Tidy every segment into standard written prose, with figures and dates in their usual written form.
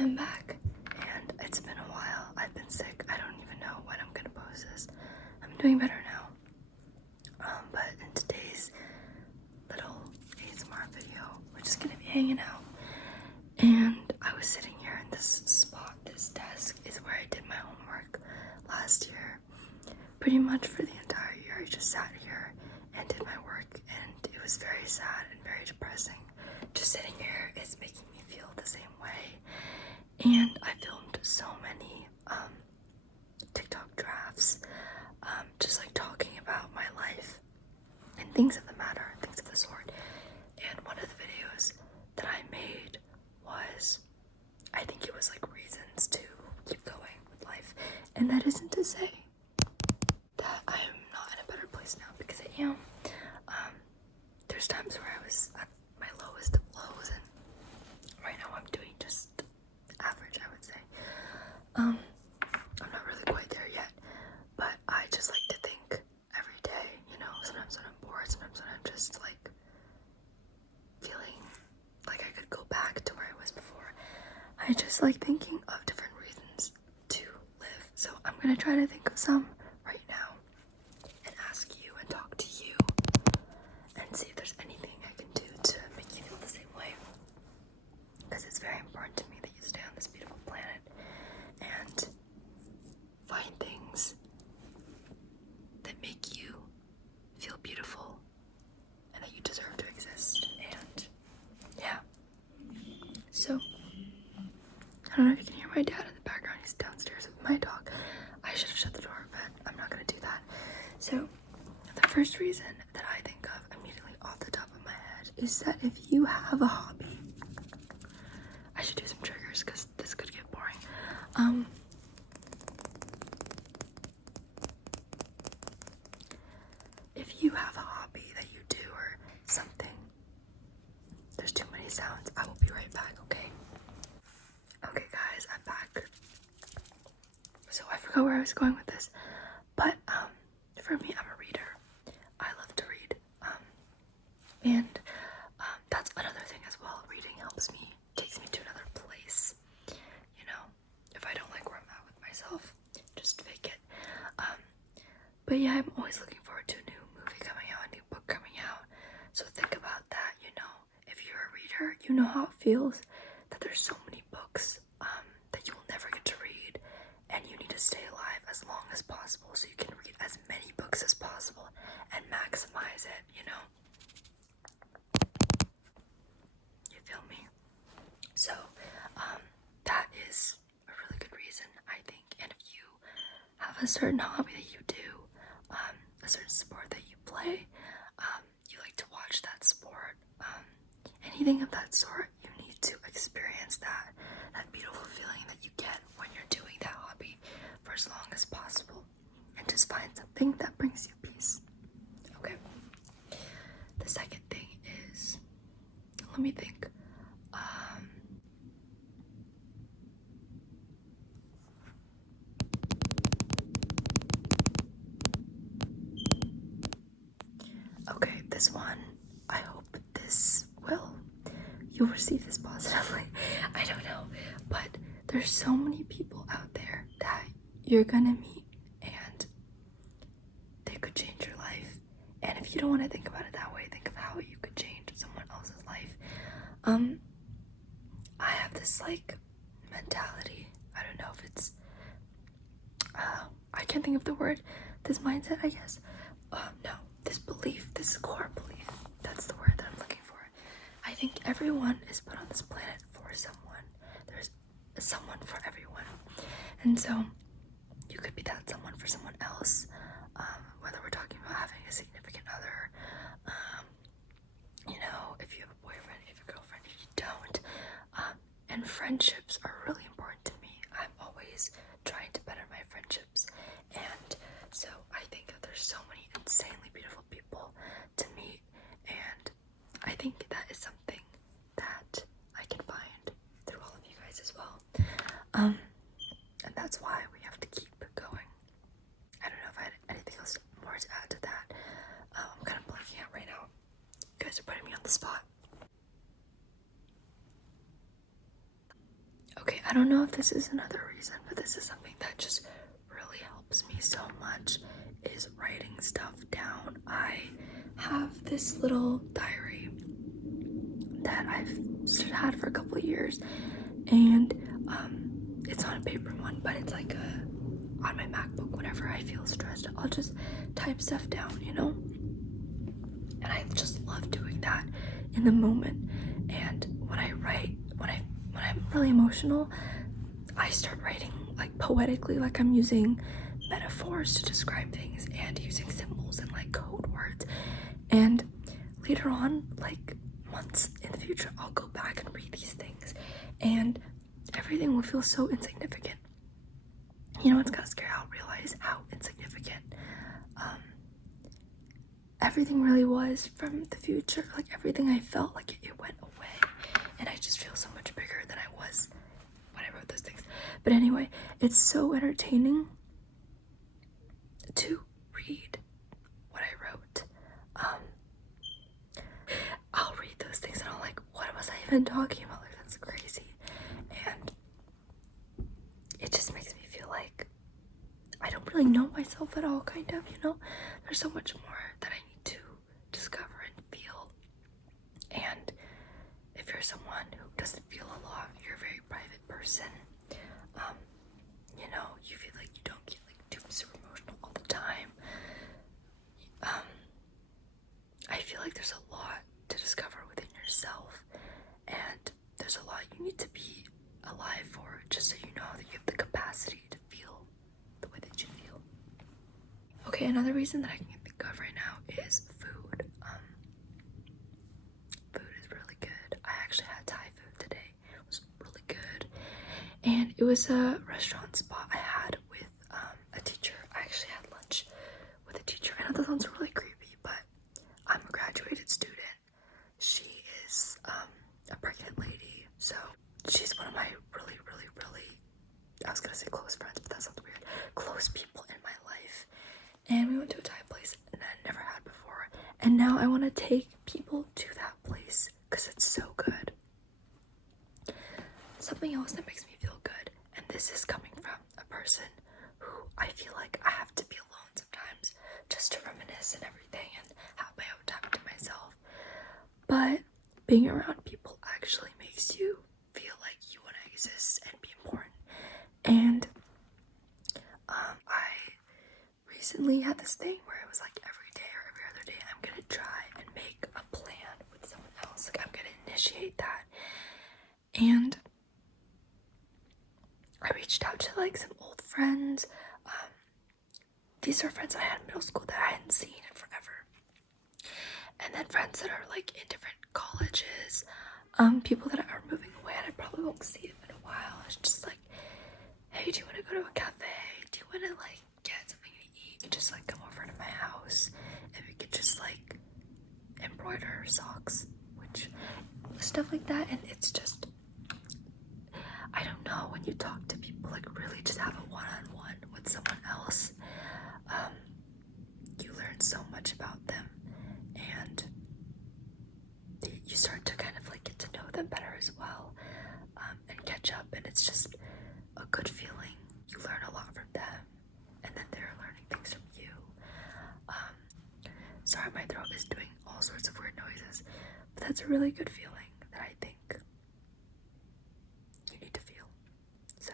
I'm back, and it's been a while. I've been sick. I don't even know when I'm gonna post this. I'm doing better now. But in today's little ASMR video, we're just gonna be hanging out. And I was sitting here in this spot. This desk is where I did my homework last year. Pretty much for the entire year, I just sat here and did my work, and it was very sad and very depressing. Just sitting here is making me feel the same way. And I filmed so many TikTok drafts, just like talking about my life and things of the matter, things of the sort. And one of the videos that I made was, I think it was like reasons to keep going with life. And that isn't to say that I am not in a better place now, because I am. There's times where I was at my lowest of lows, and right now I'm doing just average, I would say. I'm not really quite there yet, but I just like to think every day, you know, sometimes when I'm bored, sometimes when I'm just like feeling like I could go back to where I was before. I just like thinking of different reasons to live. So I'm gonna try to think of some right now and ask you and talk to you and see if there's anything I can do to make you feel the same way. Because it's very important to me that you stay on this beautiful planet and find things that make you feel beautiful and that you deserve to exist. And yeah. So I don't know if you can hear my dad in the background. He's downstairs with my dog. I should have shut the door, but I'm not gonna do that. So the first reason that I think of immediately off the top of my head is that if you have a hobby, I should do some triggers because this could get boring. If you have a hobby that you do or something, there's too many sounds. I will be right back, okay? Okay guys, I'm back. So I forgot where I was going with this, but for me, I'm a reader. I love to read, and that's another thing as well. Reading helps me, takes me to another place. You know, if I don't like where I'm at with myself, just fake it. But yeah, I'm always looking forward to a new movie coming out, a new book coming out. So think about that, you know. If you're a reader, you know how it feels that there's so many books that you will never get to read, and you need to stay alive as long as possible so you can read as many books as possible and maximize it, you know. You feel me? So that is a really good reason, I think. And if you have a certain hobby that you do, a certain sport that you play, you like to watch that sport, anything of that sort, you need to experience that beautiful feeling that you get when you're doing that hobby for as long as possible, and just find something that brings you peace. Okay. The second thing is, let me think. Okay, this one, I hope you'll receive this positively. I don't know, but there's so many people out there that you're gonna meet and they could change your life. And if you don't want to think about it that way, think of how you could change someone else's life. I have this like mentality. I don't know if it's I can't think of the word. This mindset, I guess. No, this belief, this core belief. That's the word that I'm looking for. I think everyone is put on this planet for someone. There's someone for everyone. And so you could be that someone for someone else. Whether we're talking about having a significant other, you know, if you have a boyfriend, if you have a girlfriend, if you don't. And friendships are really important to me. I'm always trying to better my friendships. And so I think that there's so many insanely beautiful people to meet, and I think that is something that I can find through all of you guys as well. And that's why we have to keep going. I don't know if I had anything else more to add to that. I'm kind of blanking out right now. You guys are putting me on the spot. Okay, I don't don't know if this is another reason, but this is something that just really helps me so much, is writing stuff down. I have this little diary that I've had for a couple of years, and it's not a paper one, but it's like on my MacBook. Whenever I feel stressed, I'll just type stuff down, you know? And I just love doing that in the moment. And when I write, when I'm really emotional, I start writing like poetically, like I'm using metaphors to describe things and using symbols and like code words. And later on, like months in the future, I'll go back and read these things and everything will feel so insignificant. You know, it's kind of scary. I'll realize how insignificant everything really was from the future. Like everything I felt, like it went away, and I just feel so much bigger than I was when I wrote those things. But anyway, it's so entertaining to read what I wrote. I'll read those things and I'm like, what was I even talking about? Like, that's crazy. And it just makes me feel like I don't really know myself at all, kind of, you know? There's so much more that I need to discover and feel. And if you're someone who doesn't feel a lot, you're a very private person, you know, you feel like you don't get like too super emotional all the time. I feel like there's a lot to discover within yourself, and there's a lot you need to be alive for, just so you know that you have the capacity to feel the way that you feel. Okay, another reason that I can think of right now is food. Food is really good. I actually had Thai food today. It was really good. And it was a restaurant spot I had with a teacher. I actually had lunch with a teacher. I know that sounds really creepy, but I'm a graduated student. She is a pregnant lady, so she's one of my really, I was gonna say close friends, but that sounds weird, close people in my life. And we went to a Thai place and I never had before, and now I want to take people to that place because it's so good. Something else that makes me feel good, and this is coming from a person who I feel like I have to be alone sometimes just to reminisce and everything and have my own time to myself, but being around people actually makes you feel like you want to exist and be important. And I recently had this thing where it was like every day or every other day I'm gonna try and make a plan with someone else. Like I'm gonna initiate that. And I reached out to like some old friends. These are friends I had in middle school that I hadn't seen in forever. And then friends that are like in different colleges. People that are moving away and I probably won't see them in a while. It's just like, hey, do you want to go to a cafe? Do you want to like get something to eat? And just like come over to my house and we could just like embroider socks, which stuff like that. And it's just, I don't know, when you talk to people, like really just have a one-on-one with someone else, you learn so much about them, and you start to kind of like get to know them better as well, and catch up, and it's just a good feeling. You learn a lot from them, and then they're learning things from you. Sorry, my throat is doing all sorts of weird noises, but that's a really good feeling that I think you need to feel. So,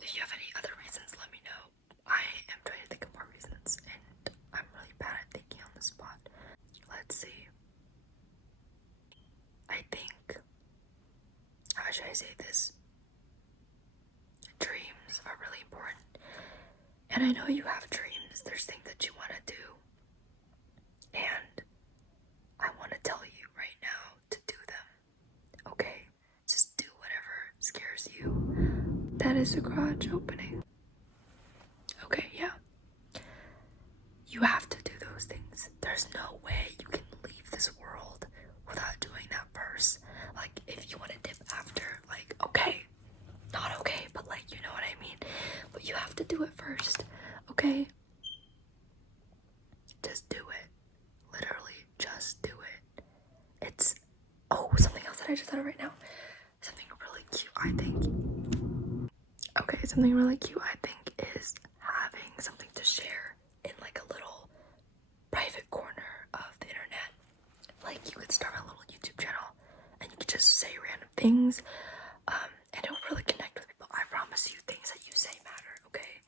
if you have any other reasons, let me know. I am trying to think of more reasons, and I'm really bad at thinking on the spot. Let's see. I think, how should I say this? Dreams are really important. And I know you have dreams. There's things that you want to do. And I want to tell you right now to do them. Okay? Just do whatever scares you. That is a garage opening. Okay, yeah. You have to do those things. There's no way you can leave this world without doing that first. Like, if you want to dip after, like, okay. Not okay, but like, you know what I mean. But you have to do it first, okay? Just do it. Literally, just do it. It's, oh, something else that I just thought of right now. Something really I think. Okay, something really cute I think is having something to share in like a little private corner of the internet. Like you could start a little YouTube channel and you could just say random things, and it'll really connect with people. I promise you, things that you say matter, okay?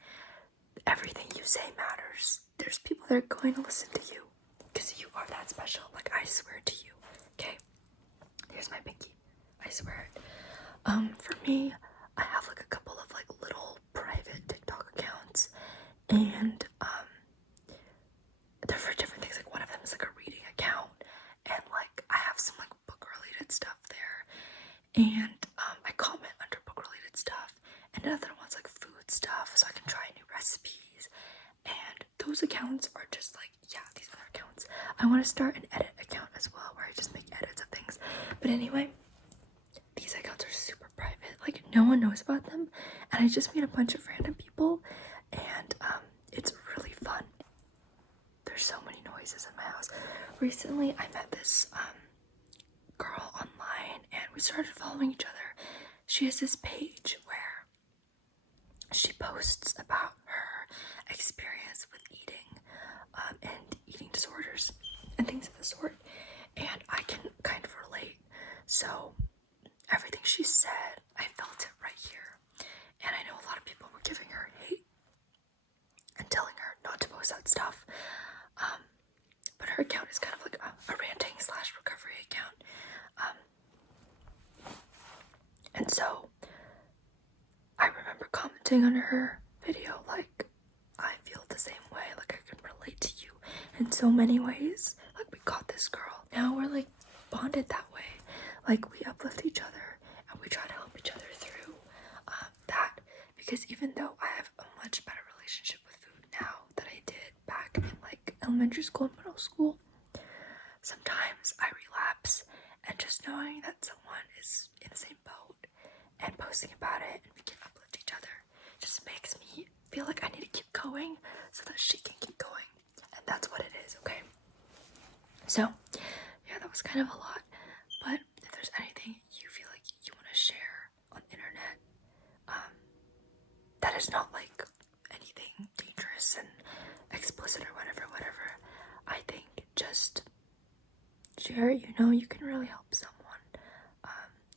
Everything you say matters. There's people that are going to listen to you because you are that special. Like, I swear to you, okay? Here's my pinky. I swear it. For me, I have like a couple of like little private TikTok accounts, and they're for different things. Like one of them is like a reading account, and like I have some like book related stuff there, and I comment under book related stuff, and another one's like food stuff, so I can try new recipes. And those accounts are just like, yeah, these other accounts. I want to start an edit account as well, where I just make edits of things. But anyway, these accounts are super private. Like, no one knows about them. And I just meet a bunch of random people. And it's really fun. There's so many noises in my house. Recently, I met this girl online. And we started following each other. She has this page where she posts about her experience with eating and eating disorders and things of the sort, and I can kind of relate. So everything she said, I felt it right here, and I know a lot of people were giving her hate and telling her not to post that stuff, but her account is kind of like a ranting / recovery account, and so I remember commenting on her video like, I feel the same way, like I can relate to you in so many ways. Like, we got this girl. Now we're like bonded that way. Like, we uplift each other and we try to help each other through that. Because even though I have a much better relationship with food now than I did back in like elementary school and middle school, sometimes I relapse, and just knowing that someone is in the same boat and posting about it and we can uplift each other just makes me feel like I need to keep going so that she can keep going. And that's what it is, okay? So, yeah, that was kind of a lot. But if there's anything you feel like you want to share on the internet, that is not like anything dangerous and explicit or whatever, I think just share it. You know, you can really help someone.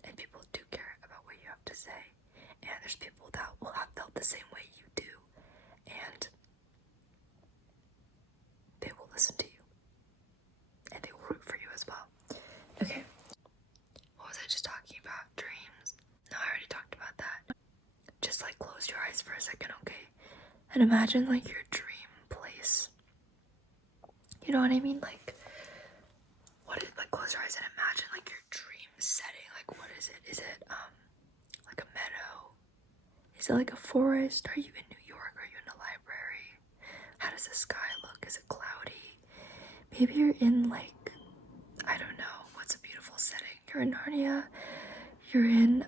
And people do care about what you have to say. And there's people that will have felt the same way you do. And they will listen to you. And they will root for you as well. Okay. What was I just talking about? Dreams. No, I already talked about that. Just like close your eyes for a second, okay? And imagine like your dream place. You know what I mean? Like, close your eyes and imagine like your dream setting. Like, what is it? Is it like a meadow? Is it like a forest? Are you in New York? Are you in a library? How does the sky look? Is it cloudy? Maybe you're in like, I don't know, what's a beautiful setting? You're in Narnia. You're in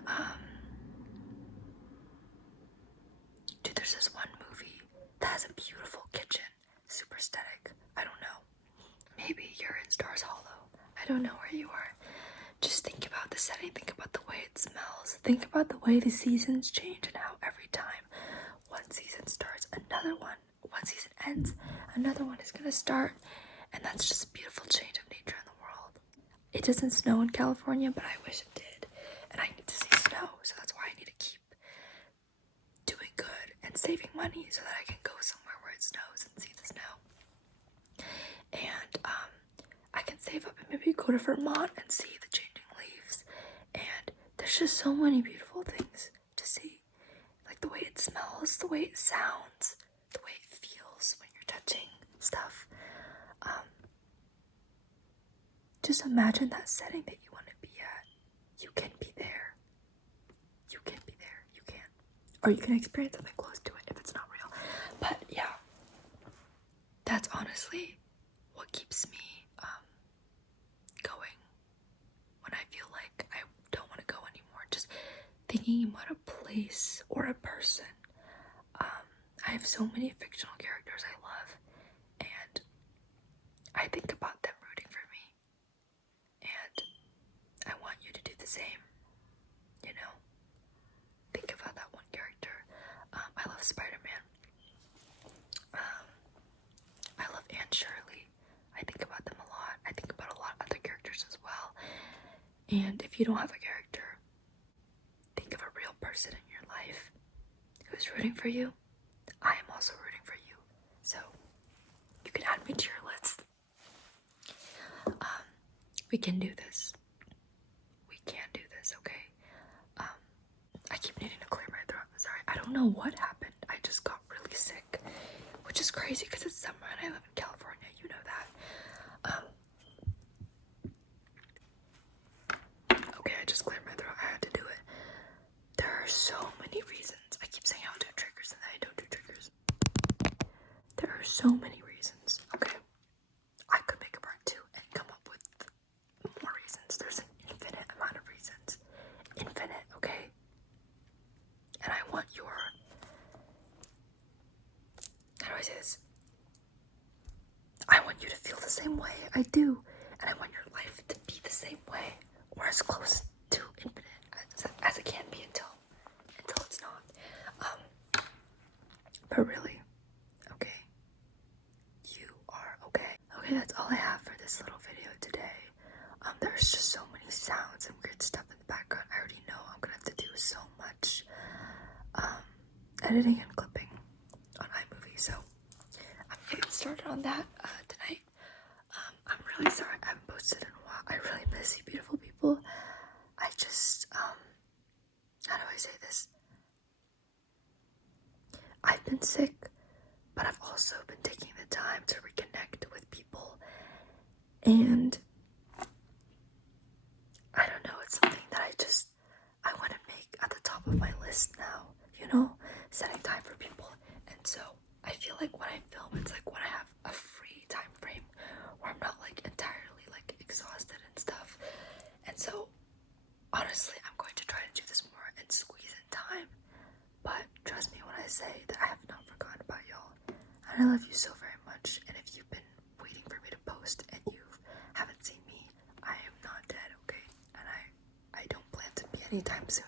dude, there's this one movie that has a beautiful kitchen, super aesthetic. I don't know. Maybe you're in Stars Hollow. I don't know where you are. Just think about the setting, think about the way it smells, think about the way the seasons change and how every time one season starts, another one, one season ends, another one is gonna start, and that's just a beautiful change of nature in the world. It doesn't snow in California, but I wish it did, and I need to see snow, so that's why I need to keep doing good and saving money so that I can go somewhere where it snows and see the snow. And I can save up and maybe go to Vermont and see the changing leaves. And there's just so many beautiful things to see. Like the way it smells, the way it sounds, the way it feels when you're touching stuff. Just imagine that setting that you want to be at. You can be there. You can be there. You can. Or you can experience something close to it if it's not real. But yeah, that's honestly what keeps me going when I feel like I don't want to go anymore. Just thinking about a place or a person. I have so many fictional characters I love, and I think about them rooting for me, and I want you to do the same, you know? I love Spider-Man. I love Aunt Shirley. I think about them a lot. I think about a lot of other characters as well. And if you don't have a character, think of a real person in your life who's rooting for you. I am also rooting for you. So you can add me to your list. We can do this. We can do this, okay? I keep needing to clear my throat. I'm sorry. I don't know what happened. I just got really sick, which is crazy because it's summer and I live in California. You know that. Okay, I just cleared my throat. I had to do it. There are so many reasons. I keep saying I'll do triggers and then I don't do triggers. There are so many reasons, okay? I could make a part 2 and come up with more reasons. There's an infinite amount of reasons. Infinite, okay? And I want your... How do I say this? I want you to feel the same way I do. And I want your life to be the same way. Or as close to infinite as it can be until it's not. But really, okay? You are okay. Okay, that's all I have for this little video today. There's just so many sounds and weird stuff in the background. I already know I'm gonna have to do so much editing and clipping on iMovie, so I'm getting started on that tonight. I'm really sorry I haven't posted in a while. I really miss you beautiful people. I just, how do I say this? I've been sick, but I've also been taking the time to reconnect with people, and I don't know, it's something that I want to make at the top of my list now, you know, setting time for people. And so I feel like when I film, it's like when I have a free time frame where I'm not like entirely like exhausted and stuff. And so honestly, I'm going to try to do this more and squeeze in time. But trust me when I say that I have not forgotten about y'all. And I love you so very much. And if you've been waiting for me to post and you haven't seen me, I am not dead, okay? And I don't plan to be anytime soon.